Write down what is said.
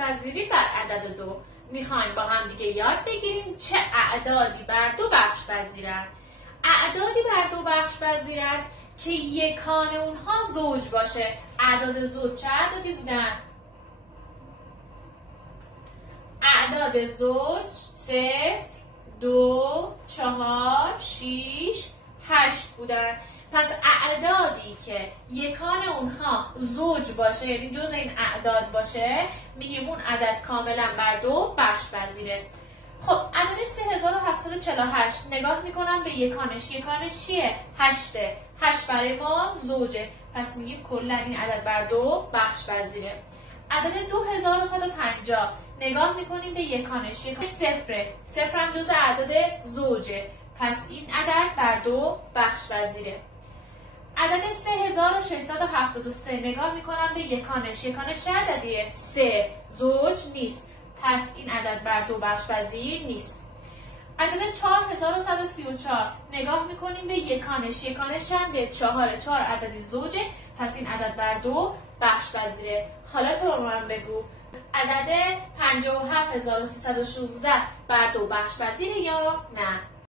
پذیری بر عدد 2. میخوایم با هم دیگه یاد بگیریم چه اعدادی بر 2 بخش پذیرند. اعدادی بر 2 بخش پذیرند که یکان اونها زوج باشه. اعداد زوج چه اعدادی بودن؟ اعداد زوج 0 2 4 6 8 بودن. پس اعدادی که یکان اونها زوج باشه، یعنی جز این اعداد باشه، میگیم اون عدد کاملا بر 2 بخش پذیره. خب عدد 3748 نگاه میکنم به یکانش. یکانش چیه؟ 8. 8 برای ما زوجه، پس میگیم کلا این عدد بر 2 بخش پذیره. عدد 2150 نگاه میکنیم به یکانش. یکانش 0. 0 هم جز اعداد زوجه، پس این عدد بر 2 بخش پذیره. عدد 3673 نگاه میکنم به یکانش. یکانش چه عددیه؟ 3. زوج نیست، پس این عدد بر 2 بخش پذیر نیست. عدد 4134 نگاه میکنیم به یکانش. یکانش چنده؟ 4. 4 عددی زوجه، پس این عدد بر 2 بخش پذیره. حالا تو من بگو عدد 57316 بر 2 بخش پذیره یا نه؟